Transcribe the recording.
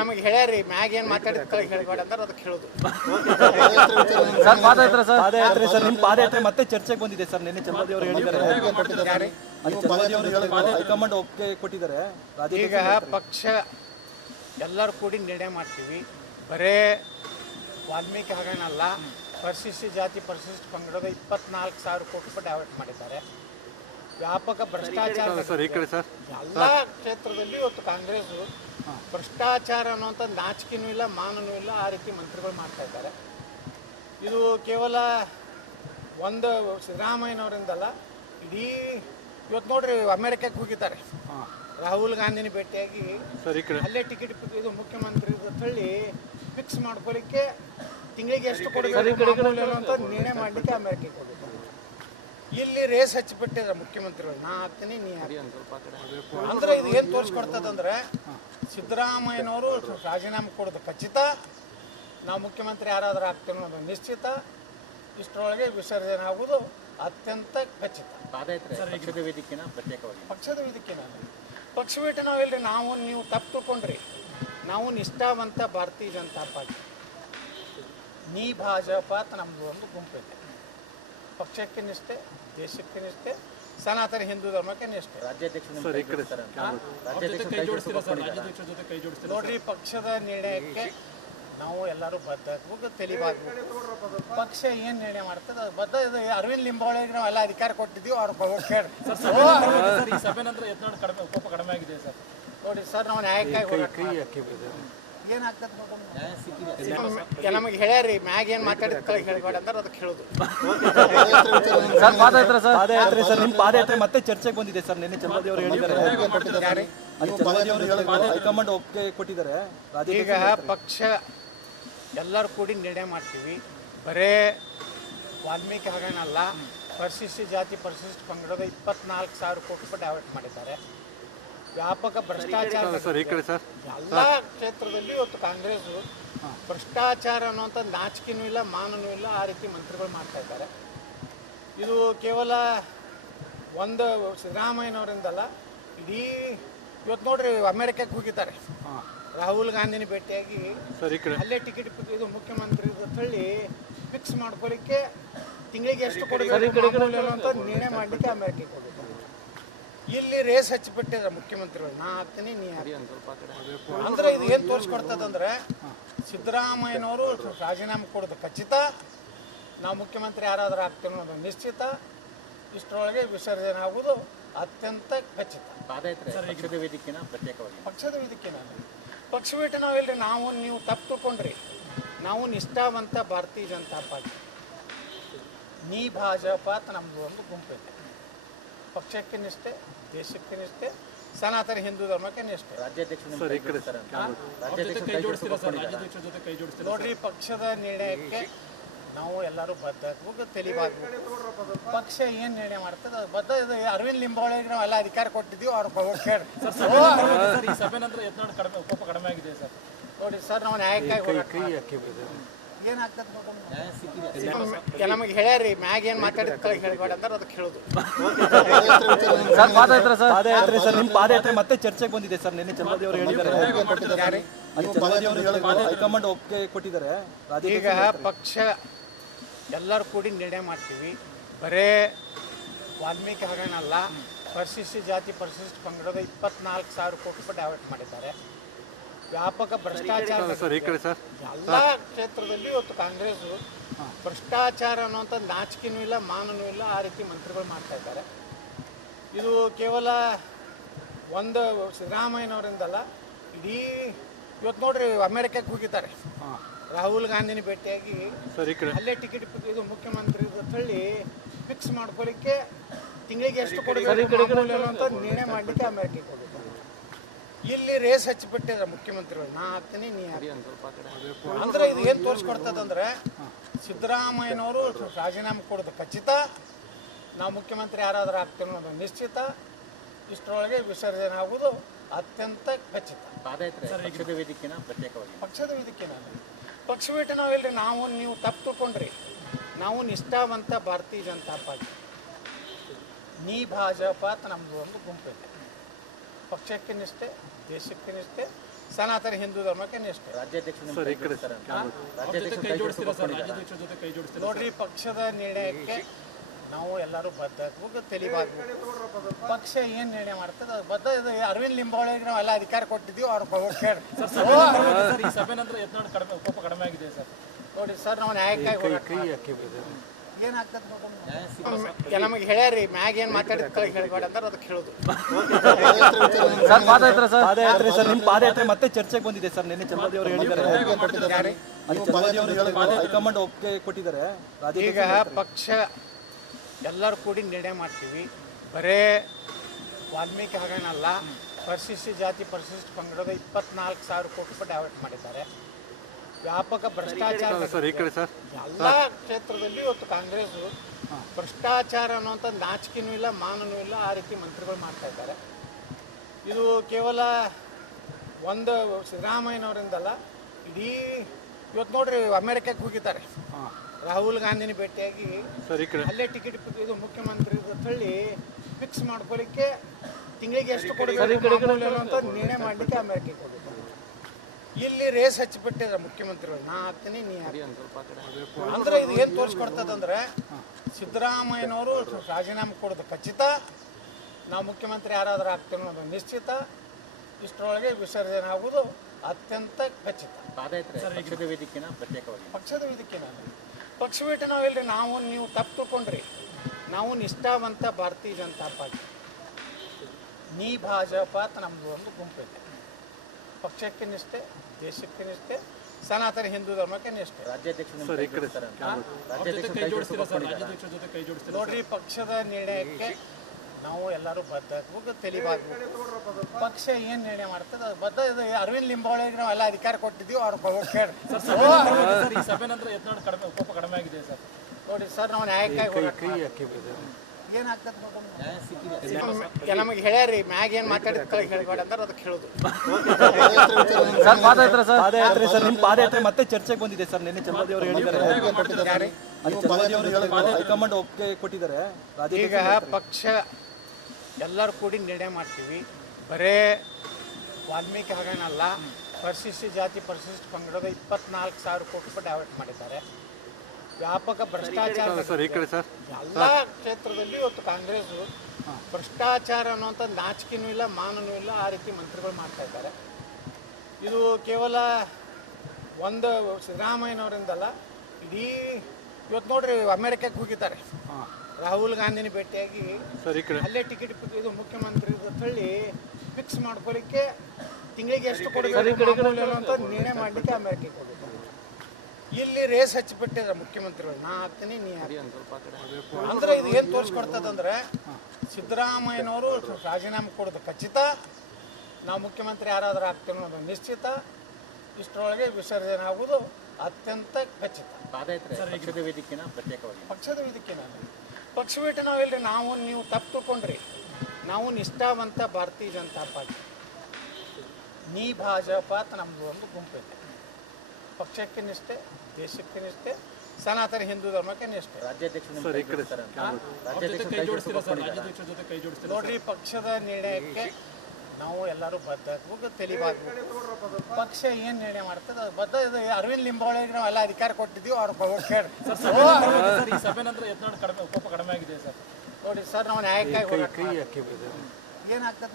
ನಮಗೆ ಹೇಳ್ಯಾರಿ ಮ್ಯಾಗ ಏನು ಮಾತಾಡಿದ ಹೇಳ್ಬೇಡ ಅಂದ್ರೆ ಅದಕ್ಕೆ ಹೇಳೋದು. ಸರ್ ಪಾದಯಾತ್ರೆ ಸರ್ ನಿಮ್ಮ ಪಾದಯಾತ್ರೆ ಮತ್ತೆ ಚರ್ಚೆಗೆ ಬಂದಿದೆ ಸರ್. ನಿನ್ನೆ ಚಲವಾದಿ ಅವರು ಹೇಳಿದ್ದಾರೆ, ಹೈಕಮಾಂಡ್ ಒಪ್ಪಿಗೆ ಕೊಟ್ಟಿದ್ದಾರೆ. ಈಗ ಪಕ್ಷ ಎಲ್ಲರೂ ಕೂಡಿ ನಿರ್ಣಯ ಮಾಡ್ತೀವಿ. ಬರೇ ವಾಲ್ಮೀಕಿ ಹಾಗೇನಲ್ಲ, ಪರಿಶಿಷ್ಟ ಜಾತಿ ಪರಿಶಿಷ್ಟ ಪಂಗಡದ 24,000 ಕೋಟಿ ರೂಪಾಯಿ ಡೈವರ್ಟ್ ಮಾಡಿದ್ದಾರೆ. ವ್ಯಾಪಕ ಭ್ರಷ್ಟಾಚಾರ ಎಲ್ಲ ಕ್ಷೇತ್ರದಲ್ಲಿ ಇವತ್ತು ಕಾಂಗ್ರೆಸ್ ಭ್ರಷ್ಟಾಚಾರ ಅನ್ನುವಂಥ ನಾಚಿಕೆನೂ ಇಲ್ಲ, ಮಾನನೂ ಇಲ್ಲ, ಆ ರೀತಿ ಮಂತ್ರಿಗಳು ಮಾಡ್ತಾ ಇದ್ದಾರೆ. ಇದು ಕೇವಲ ಒಂದು ಸಿದ್ದರಾಮಯ್ಯನವರಿಂದಲ್ಲ, ಇಡೀ ಇವತ್ತು ನೋಡ್ರಿ ಅಮೆರಿಕಕ್ಕೆ ಹೋಗಿದ್ದಾರೆ. ರಾಹುಲ್ ಗಾಂಧಿನ ಭೇಟಿಯಾಗಿ ಅಲ್ಲೇ ಟಿಕೆಟ್ ಇದು ಮುಖ್ಯಮಂತ್ರಿ ತಳ್ಳಿ ಫಿಕ್ಸ್ ಮಾಡ್ಕೊಳ್ಳಿಕ್ಕೆ ತಿಂಗಳಿಗೆ ಎಷ್ಟು ಕೊಡಬೇಕು ಅಂತ ನಿರ್ಣಯ ಮಾಡಲಿಕ್ಕೆ ಅಮೆರಿಕಕ್ಕೆ ಹೋಗಿದ್ದಾರೆ. ಇಲ್ಲಿ ರೇಸ್ ಹಚ್ಚಿಬಿಟ್ಟಿದ್ರೆ ಮುಖ್ಯಮಂತ್ರಿಗಳು, ನಾ ಹಾಕ್ತೀನಿ ನೀ ಅಂದ್ರೆ ಇದು ಏನು ತೋರಿಸ್ಕೊಡ್ತದಂದ್ರೆ ಸಿದ್ದರಾಮಯ್ಯನವರು ರಾಜೀನಾಮೆ ಕೊಡೋದು ಖಚಿತ, ನಾವು ಮುಖ್ಯಮಂತ್ರಿ ಯಾರಾದರೂ ಆಗ್ತೀವಿ ಅನ್ನೋದು ನಿಶ್ಚಿತ, ಇಷ್ಟರೊಳಗೆ ವಿಸರ್ಜನೆ ಆಗೋದು ಅತ್ಯಂತ ಖಚಿತ. ಪಕ್ಷದ ವೇದಿಕೆನ ಪ್ರತ್ಯೇಕವಾಗಿ ಪಕ್ಷದ ವೇದಿಕೆನ ಪಕ್ಷ ಭೇಟಿ ನಾವಿಲ್ರಿ. ನಾವು ನೀವು ತಪ್ಪು ತಿಳ್ಕೊಂಡ್ರಿ, ನಾವು ನಿಷ್ಠಾವಂತ ಭಾರತೀಯ ಜನತಾ ಪಾರ್ಟಿ, ನೀ ಭಾಜಪ ಅಂತ ನಮ್ಮದು ಒಂದು ಗುಂಪಿದೆ. ಪಕ್ಷಕ್ಕೆ ನಿಷ್ಠೆ, ದೇಶಕ್ಕೆ ನಿಷ್ಠೆ, ಸನಾತನ ಹಿಂದೂ ಧರ್ಮಕ್ಕೆ ನಿಷ್ಠೆ. ನೋಡ್ರಿ, ಪಕ್ಷದ ನಿರ್ಣಯಕ್ಕೆ ನಾವು ಎಲ್ಲರೂ ಬದ್ಧ ತಿಳಿಬಾರ್ದು. ಪಕ್ಷ ಏನು ನಿರ್ಣಯ ಮಾಡ್ತದೆ ಅದು ಬದ್ಧ. ಇದು ಅರವಿಂದ್ ಲಿಂಬಾವಳಿಗೆ ನಾವು ಎಲ್ಲ ಅಧಿಕಾರ ಕೊಟ್ಟಿದ್ದೀವಿ, ಅವ್ರು ಕೇಳಿ ಕಡಿಮೆ ಆಗಿದೆ ಸರ್. ನೋಡಿ ಸರ್, ನಾವು ನ್ಯಾಯಕ್ಕಾಗಿ ಏನಾಗ್ತದೆ ನಮಗೆ ಹೇಳ್ಯಾರಿ ಮ್ಯಾಗ ಏನು ಮಾತಾಡಿದ ಹೇಳ್ಬೇಡ ಅಂದ್ರೆ ಅದಕ್ಕೆ ಹೇಳೋದು. ಪಾದಯಾತ್ರೆ ಸರ್ ನಿಮ್ಮ ಪಾದಯಾತ್ರೆ ಮತ್ತೆ ಚರ್ಚೆಗೆ ಬಂದಿದೆ ಸರ್. ನಿನ್ನೆ ಚಲವಾದಿ ಅವರು ಹೇಳಿದ್ದಾರೆ, ಹೈಕಮಾಂಡ್ ಒಪ್ಪಿಗೆ ಕೊಟ್ಟಿದ್ದಾರೆ. ಈಗ ಪಕ್ಷ ಎಲ್ಲರೂ ಕೂಡಿ ನಿರ್ಣಯ ಮಾಡ್ತೀವಿ. ಬರೇ ವಾಲ್ಮೀಕಿ ಹಾಗೇನಲ್ಲ, ಪರಿಶಿಷ್ಟ ಜಾತಿ ಪರಿಶಿಷ್ಟ ಪಂಗಡದ 24,000 ಕೋಟಿ ರೂಪಾಯಿ ಡೈವರ್ಟ್ ಮಾಡಿದ್ದಾರೆ. ವ್ಯಾಪಕ ಭ್ರಷ್ಟಾಚಾರ ಎಲ್ಲ ಕ್ಷೇತ್ರದಲ್ಲಿ ಇವತ್ತು ಕಾಂಗ್ರೆಸ್ ಭ್ರಷ್ಟಾಚಾರ ಅನ್ನುವಂಥ ನಾಚಿಕೆನೂ ಇಲ್ಲ, ಮಾನನೂ ಇಲ್ಲ, ಆ ರೀತಿ ಮಂತ್ರಿಗಳು ಮಾಡ್ತಾ ಇದ್ದಾರೆ. ಇದು ಕೇವಲ ಒಂದು ಸಿದ್ದರಾಮಯ್ಯನವರಿಂದಲ್ಲ, ಇಡೀ ಇವತ್ತು ನೋಡ್ರಿ ಅಮೆರಿಕಕ್ಕೆ ಹೋಗಿದ್ದಾರೆ. ರಾಹುಲ್ ಗಾಂಧಿನ ಭೇಟಿಯಾಗಿ ಅಲ್ಲೇ ಟಿಕೆಟ್ ಇದು ಮುಖ್ಯಮಂತ್ರಿ ತಳ್ಳಿ ಫಿಕ್ಸ್ ಮಾಡ್ಕೊಳ್ಳಿಕ್ಕೆ ತಿಂಗಳಿಗೆ ಎಷ್ಟು ಕೊಡಬೇಕು ಅಂತ ನಿರ್ಣಯ ಮಾಡಲಿಕ್ಕೆ ಅಮೆರಿಕಕ್ಕೆ ಹೋಗಿದ್ದಾರೆ. ಇಲ್ಲಿ ರೇಸ್ ಹಚ್ಚಿಬಿಟ್ಟಿದ್ರೆ ಮುಖ್ಯಮಂತ್ರಿಗಳು, ನಾ ಹಾಕ್ತೀನಿ ನೀ ಅಂದ್ರೆ ಇದು ಏನು ತೋರಿಸ್ಕೊಡ್ತದಂದ್ರೆ ಸಿದ್ದರಾಮಯ್ಯನವರು ರಾಜೀನಾಮೆ ಕೊಡೋದು ಖಚಿತ, ನಾವು ಮುಖ್ಯಮಂತ್ರಿ ಯಾರಾದರೂ ಆಗ್ತೀವಿ ಅನ್ನೋದು ನಿಶ್ಚಿತ, ಇಷ್ಟರೊಳಗೆ ವಿಸರ್ಜನೆ ಆಗೋದು ಅತ್ಯಂತ ಖಚಿತ. ಪಕ್ಷದ ವೇದಿಕೆನ ಪ್ರತ್ಯೇಕವಾಗಿ ಪಕ್ಷದ ವೇದಿಕೆನ ಪಕ್ಷ ಭೇಟಿ ನಾವಿಲ್ರಿ. ನಾವು ನೀವು ತಪ್ಪು ತಿಳ್ಕೊಂಡ್ರಿ, ನಾವು ನಿಷ್ಠಾವಂತ ಭಾರತೀಯ ಜನತಾ ಪಾರ್ಟಿ, ನೀ ಭಾಜಪ ಅಂತ ನಮ್ಮದು ಒಂದು ಗುಂಪಿದೆ. ಪಕ್ಷಕ್ಕೆ ನಿಷ್ಠೆ, ದೇಶಕ್ಕೆ ನಿಷ್ಠೆ, ಸನಾತನ ಹಿಂದೂ ಧರ್ಮಕ್ಕೆ ನಿಷ್ಠೆ. ನೋಡ್ರಿ, ಪಕ್ಷದ ನಿರ್ಣಯಕ್ಕೆ ನಾವು ಎಲ್ಲರೂ ಬದ್ಧ ತಿಳಿಬಾರ್ದು. ಪಕ್ಷ ಏನು ನಿರ್ಣಯ ಮಾಡ್ತದೆ ಅದು ಬದ್ಧ. ಇದು ಅರವಿಂದ್ ಲಿಂಬಾವಳಿಗೆ ನಾವು ಎಲ್ಲ ಅಧಿಕಾರ ಕೊಟ್ಟಿದ್ದೀವಿ, ಅವ್ರು ಕೇಳಿ ಕಡಿಮೆ ಆಗಿದೆ ಸರ್. ನೋಡಿ ಸರ್, ನಾವು ನ್ಯಾಯಕ್ಕಾಗಿ ಏನಾಗ್ತದೆ ನಮಗೆ ಹೇಳ್ಯಾರಿ ಮ್ಯಾಗ ಏನು ಮಾತಾಡಿದ ಹೇಳ್ಬೇಡ ಅಂದ್ರೆ ಅದಕ್ಕೆ ಹೇಳೋದು. ಪಾದಯಾತ್ರೆ ಸರ್ ನಿಮ್ಮ ಪಾದಯಾತ್ರೆ ಮತ್ತೆ ಚರ್ಚೆಗೆ ಬಂದಿದೆ ಸರ್. ನಿನ್ನೆ ಚಲವಾದಿ ಅವರು ಹೇಳಿದ್ದಾರೆ, ಹೈಕಮಾಂಡ್ ಒಪ್ಪಿಗೆ ಕೊಟ್ಟಿದ್ದಾರೆ. ಈಗ ಪಕ್ಷ ಎಲ್ಲರೂ ಕೂಡಿ ನಿರ್ಣಯ ಮಾಡ್ತೀವಿ. ಬರೇ ವಾಲ್ಮೀಕಿ ಹಾಗೇನಲ್ಲ, ಪರಿಶಿಷ್ಟ ಜಾತಿ ಪರಿಶಿಷ್ಟ ಪಂಗಡದ 24,000 ಕೋಟಿ ರೂಪಾಯಿ ಡೈವರ್ಟ್ ಮಾಡಿದ್ದಾರೆ. ವ್ಯಾಪಕ ಭ್ರಷ್ಟಾಚಾರ ಎಲ್ಲ ಕ್ಷೇತ್ರದಲ್ಲಿ ಇವತ್ತು ಕಾಂಗ್ರೆಸ್ ಭ್ರಷ್ಟಾಚಾರ ಅನ್ನುವಂಥ ನಾಚಿಕೆನೂ ಇಲ್ಲ, ಮಾನನೂ ಇಲ್ಲ, ಆ ರೀತಿ ಮಂತ್ರಿಗಳು ಮಾಡ್ತಾ ಇದ್ದಾರೆ. ಇದು ಕೇವಲ ಒಂದು ಸಿದ್ದರಾಮಯ್ಯನವರಿಂದಲ್ಲ, ಇಡೀ ಇವತ್ತು ನೋಡ್ರಿ ಅಮೆರಿಕಕ್ಕೆ ಹೋಗಿದ್ದಾರೆ. ರಾಹುಲ್ ಗಾಂಧಿನ ಭೇಟಿಯಾಗಿ ಅಲ್ಲೇ ಟಿಕೆಟ್ ಇದು ಮುಖ್ಯಮಂತ್ರಿ ತಳ್ಳಿ ಫಿಕ್ಸ್ ಮಾಡ್ಕೊಳ್ಳಿಕ್ಕೆ ತಿಂಗಳಿಗೆ ಎಷ್ಟು ಕೊಡಬೇಕು ಅಂತ ನಿರ್ಣಯ ಮಾಡಲಿಕ್ಕೆ ಅಮೆರಿಕಕ್ಕೆ ಹೋಗಿದ್ದಾರೆ. ಇಲ್ಲಿ ರೇಸ್ ಹಚ್ಚಿಬಿಟ್ಟಿದ್ರೆ ಮುಖ್ಯಮಂತ್ರಿಗಳು, ನಾ ಹಾಕ್ತೀನಿ ನೀ ಅಂದ್ರೆ ಇದು ಏನು ತೋರಿಸ್ಕೊಡ್ತದಂದ್ರೆ ಸಿದ್ದರಾಮಯ್ಯನವರು ರಾಜೀನಾಮೆ ಕೊಡೋದು ಖಚಿತ, ನಾವು ಮುಖ್ಯಮಂತ್ರಿ ಯಾರಾದರೂ ಆಗ್ತೀವಿ ಅನ್ನೋದು ನಿಶ್ಚಿತ, ಇಷ್ಟರೊಳಗೆ ವಿಸರ್ಜನೆ ಆಗೋದು ಅತ್ಯಂತ ಖಚಿತ. ಪಕ್ಷದ ವೇದಿಕೆನ ಪ್ರತ್ಯೇಕವಾಗಿ ಪಕ್ಷದ ವೇದಿಕೆನ ಪಕ್ಷ ಭೇಟಿ ನಾವಿಲ್ರಿ. ನಾವು ನೀವು ತಪ್ಪು ತಿಳ್ಕೊಂಡ್ರಿ, ನಾವು ನಿಷ್ಠಾವಂತ ಭಾರತೀಯ ಜನತಾ ಪಾರ್ಟಿ, ನೀ ಭಾಜಪ ಅಂತ ನಮ್ಮದು ಒಂದು ಗುಂಪಿದೆ. ಪಕ್ಷಕ್ಕೆ ನಿಷ್ಠೆ, ದೇಶಕ್ಕೆ ನಿಷ್ಠೆ, ಸನಾತನ ಹಿಂದೂ ಧರ್ಮಕ್ಕೆ ನಿಷ್ಠೆ. ನೋಡ್ರಿ, ಪಕ್ಷದ ನಿರ್ಣಯಕ್ಕೆ ನಾವು ಎಲ್ಲರೂ ಬದ್ಧ ತಿಳಿಬಾರ್ದು. ಪಕ್ಷ ಏನು ನಿರ್ಣಯ ಮಾಡ್ತದೆ ಅದು ಬದ್ಧ. ಇದು ಅರವಿಂದ್ ಲಿಂಬಾವಳಿಗೆ ನಾವು ಎಲ್ಲ ಅಧಿಕಾರ ಕೊಟ್ಟಿದ್ದೀವಿ, ಅವ್ರ ಕೇಳಿ. ನೋಡಿ ಸರ್, ನಾವು ನ್ಯಾಯಕ್ಕಾಗಿ ಏನಾಗ್ತದೆ ನಮಗೆ ಹೇಳ್ಯಾರಿ, ಮ್ಯಾಗ ಏನು ಮಾತಾಡಿದ ಹೇಳ್ಬೇಡ ಅಂದ್ರೆ ಅದಕ್ಕೆ ಹೇಳೋದು. ಪಾದಯಾತ್ರೆ ಸರ್, ನಿಮ್ಮ ಪಾದಯಾತ್ರೆ ಮತ್ತೆ ಚರ್ಚೆಗೆ ಬಂದಿದೆ ಸರ್. ನಿನ್ನೆ ಚಲವಾದಿ ಅವರು ಹೇಳಿದ್ದಾರೆ, ಚಲವಾದಿ ಅವರು ಹೈಕಮಾಂಡ್ ಒಪ್ಪಿಗೆ ಕೊಟ್ಟಿದ್ದಾರೆ. ಈಗ ಪಕ್ಷ ಎಲ್ಲರೂ ಕೂಡಿ ನಿರ್ಣಯ ಮಾಡ್ತೀವಿ. ಬರೇ ವಾಲ್ಮೀಕಿ ಹಾಗೇನಲ್ಲ, ಪರಿಶಿಷ್ಟ ಜಾತಿ ಪರಿಶಿಷ್ಟ ಪಂಗಡದ 24,000 ಕೋಟಿ ರೂಪಾಯಿ ಡೈವರ್ಟ್ ಮಾಡಿದ್ದಾರೆ. ವ್ಯಾಪಕ ಭ್ರಷ್ಟಾಚಾರ ಎಲ್ಲ ಕ್ಷೇತ್ರದಲ್ಲಿ ಇವತ್ತು ಕಾಂಗ್ರೆಸ್ ಭ್ರಷ್ಟಾಚಾರ ಅನ್ನುವಂಥ ನಾಚಿಕೆನೂ ಇಲ್ಲ, ಮಾನನೂ ಇಲ್ಲ, ಆ ರೀತಿ ಮಂತ್ರಿಗಳು ಮಾಡ್ತಾ ಇದ್ದಾರೆ. ಇದು ಕೇವಲ ಒಂದು ಸಿದ್ದರಾಮಯ್ಯನವರಿಂದಲ್ಲ, ಇಡೀ ಇವತ್ತು ನೋಡ್ರಿ ಅಮೆರಿಕಕ್ಕೆ ಹೋಗಿದ್ದಾರೆ. ರಾಹುಲ್ ಗಾಂಧಿನ ಭೇಟಿಯಾಗಿ ಅಲ್ಲೇ ಟಿಕೆಟ್ ಇದು ಮುಖ್ಯಮಂತ್ರಿ ಹೇಳಿ ಫಿಕ್ಸ್ ಮಾಡ್ಕೊಳ್ಳಿಕ್ಕೆ ತಿಂಗಳಿಗೆ ಎಷ್ಟು ಕೊಡಬೇಕು ಅಂತ ನಿರ್ಣಯ ಮಾಡಲಿಕ್ಕೆ ಅಮೆರಿಕಕ್ಕೆ ಹೋಗಿದ್ದಾರೆ. ಇಲ್ಲಿ ರೇಸ್ ಹಚ್ಚಿಬಿಟ್ಟಿದ್ರೆ ಮುಖ್ಯಮಂತ್ರಿಗಳು, ನಾ ಹಾಕ್ತೀನಿ ನೀ ಅಂದ್ರೆ ಇದು ಏನು ತೋರಿಸ್ಕೊಡ್ತದಂದ್ರೆ ಸಿದ್ದರಾಮಯ್ಯನವರು ರಾಜೀನಾಮೆ ಕೊಡೋದು ಖಚಿತ, ನಾವು ಮುಖ್ಯಮಂತ್ರಿ ಯಾರಾದ್ರೂ ಆಗ್ತೇವೆ ಅನ್ನೋದು ನಿಶ್ಚಿತ, ಇಷ್ಟರೊಳಗೆ ವಿಸರ್ಜನೆ ಆಗೋದು ಅತ್ಯಂತ ಖಚಿತ. ಪಕ್ಷದ ವೇದಿಕೆನ ಪಕ್ಷ ಬಿಟ್ಟು ನಾವಿಲ್ರಿ, ನಾವು ನೀವು ತಪ್ಪು ತಿಳ್ಕೊಂಡ್ರಿ. ನಾವು ನಿಷ್ಠಾವಂತ ಭಾರತೀಯ ಜನತಾ ಪಾರ್ಟಿ, ನೀ ಭಾಜಪ ಅಂತ ನಮ್ಮದು ಒಂದು ಗುಂಪಿದೆ. ಪಕ್ಷಕ್ಕೆ ನಿಷ್ಠೆ, ದೇಶಕ್ಕೆ ನಿಷ್ಠೆ, ಸನಾತನ ಹಿಂದೂ ಧರ್ಮಕ್ಕೆ ನಿಷ್ಠೆ. ನೋಡ್ರಿ, ಪಕ್ಷದ ನಿರ್ಣಯಕ್ಕೆ ನಾವು ಎಲ್ಲರೂ ಬದ್ಧ ತಿಳಿಬಾರ್ದು. ಪಕ್ಷ ಏನು ನಿರ್ಣಯ ಮಾಡ್ತದೆ ಅದು ಬದ್ಧ. ಇದು ಅರವಿಂದ್ ಲಿಂಬಾವಳಿಗೆ ನಾವು ಎಲ್ಲ ಅಧಿಕಾರ ಕೊಟ್ಟಿದ್ದೀವಿ, ಅವ್ರ ಕೇಳಿ. ನೋಡಿ ಸರ್, ನಾವು ನ್ಯಾಯಕ್ಕಾಗಿ ಏನಾಗ್ತದೆ ನಮಗೆ ಹೇಳ್ಯಾರಿ, ಮ್ಯಾಗ ಏನು ಮಾತಾಡಿದ ಹೇಳ್ಬೇಡ ಅಂದ್ರೆ ಅದಕ್ಕೆ ಹೇಳೋದು. ಪಾದಯಾತ್ರೆ ಸರ್, ನಿಮ್ಮ ಪಾದಯಾತ್ರೆ ಮತ್ತೆ ಚರ್ಚೆಗೆ ಬಂದಿದೆ ಸರ್. ನಿನ್ನೆ ಚಲವಾದಿ ಅವರು ಹೇಳಿದ್ದಾರೆ, ಚಲವಾದಿ ಅವರು ಹೈಕಮಾಂಡ್ ಒಪ್ಪಿಗೆ ಕೊಟ್ಟಿದ್ದಾರೆ. ಈಗ ಪಕ್ಷ ಎಲ್ಲರೂ ಕೂಡಿ ನಿರ್ಣಯ ಮಾಡ್ತೀವಿ. ಬರೇ ವಾಲ್ಮೀಕಿ ಹಾಗೇನಲ್ಲ, ಪರಿಶಿಷ್ಟ ಜಾತಿ ಪರಿಶಿಷ್ಟ ಪಂಗಡದ 24,000 ಕೋಟಿ ರೂಪಾಯಿ ಡೈವರ್ಟ್ ಮಾಡಿದ್ದಾರೆ. ವ್ಯಾಪಕ ಭ್ರಷ್ಟಾಚಾರ ಎಲ್ಲ ಕ್ಷೇತ್ರದಲ್ಲಿ ಇವತ್ತು ಕಾಂಗ್ರೆಸ್ ಭ್ರಷ್ಟಾಚಾರ ಅನ್ನುವಂಥ ನಾಚಿಕೆನೂ ಇಲ್ಲ, ಮಾನನೂ ಇಲ್ಲ, ಆ ರೀತಿ ಮಂತ್ರಿಗಳು ಮಾಡ್ತಾ ಇದ್ದಾರೆ. ಇದು ಕೇವಲ ಒಂದು ಸಿದ್ದರಾಮಯ್ಯನವರಿಂದಲ್ಲ, ಇಡೀ ಇವತ್ತು ನೋಡ್ರಿ ಅಮೆರಿಕಕ್ಕೆ ಹೋಗಿದ್ದಾರೆ. ರಾಹುಲ್ ಗಾಂಧಿನ ಭೇಟಿಯಾಗಿ ಅಲ್ಲೇ ಟಿಕೆಟ್ ಇದು ಮುಖ್ಯಮಂತ್ರಿ ಹೇಳಿ ಫಿಕ್ಸ್ ಮಾಡ್ಕೊಳ್ಳಿಕ್ಕೆ ತಿಂಗಳಿಗೆ ಎಷ್ಟು ಕೊಡಬೇಕು ಅಂತ ನಿರ್ಣಯ ಮಾಡಲಿಕ್ಕೆ ಅಮೆರಿಕಕ್ಕೆ ಹೋಗಿದ್ದಾರೆ. ಇಲ್ಲಿ ರೇಸ್ ಹಚ್ಚಿಬಿಟ್ಟಿದ್ರೆ ಮುಖ್ಯಮಂತ್ರಿಗಳು, ನಾ ಹಾಕ್ತೀನಿ ನೀ ಅಂದ್ರೆ ಇದು ಏನು ತೋರಿಸ್ಕೊಡ್ತದಂದ್ರೆ ಸಿದ್ದರಾಮಯ್ಯನವರು ರಾಜೀನಾಮೆ ಕೊಡೋದು ಖಚಿತ, ನಾವು ಮುಖ್ಯಮಂತ್ರಿ ಯಾರಾದ್ರೂ ಆಗ್ತೇವೆ ಅನ್ನೋದು ನಿಶ್ಚಿತ, ಇಷ್ಟರೊಳಗೆ ವಿಸರ್ಜನೆ ಆಗೋದು ಅತ್ಯಂತ ಖಚಿತ. ಪಕ್ಷದ ವೇದಿಕೆನ ಪಕ್ಷ ಬಿಟ್ಟು ನಾವಿಲ್ರಿ, ನಾವು ನೀವು ತಪ್ಪು ತಿಳ್ಕೊಂಡ್ರಿ. ನಾವು ನಿಷ್ಠಾವಂತ ಭಾರತೀಯ ಜನತಾ ಪಾರ್ಟಿ, ನೀ ಭಾಜಪ ಅಂತ ನಮ್ಮದು ಒಂದು ಗುಂಪಿದೆ. ಪಕ್ಷಕ್ಕೆ ನಿಷ್ಠೆ, ದೇಶಕ್ಕೆ ನಿಷ್ಠೆ, ಸನಾತನ ಹಿಂದೂ ಧರ್ಮಕ್ಕೆ ನಿಷ್ಠೆ. ನೋಡ್ರಿ, ಪಕ್ಷದ ನಿರ್ಣಯಕ್ಕೆ ನಾವು ಎಲ್ಲರೂ ಬದ್ಧ ತಿಳಿಬಾರ್ದು. ಪಕ್ಷ ಏನು ನಿರ್ಣಯ ಮಾಡ್ತದೆ ಅದು ಬದ್ಧ. ಇದು ಅರವಿಂದ್ ಲಿಂಬಾವಳಿಗೆ ನಾವು ಎಲ್ಲ ಅಧಿಕಾರ ಕೊಟ್ಟಿದ್ದೀವಿ, ಅವ್ರ ಕೇಳಿ. ನೋಡಿ ಸರ್, ನಾವು ನ್ಯಾಯಕ್ಕಾಗಿ ಏನಾಗ್ತದೆ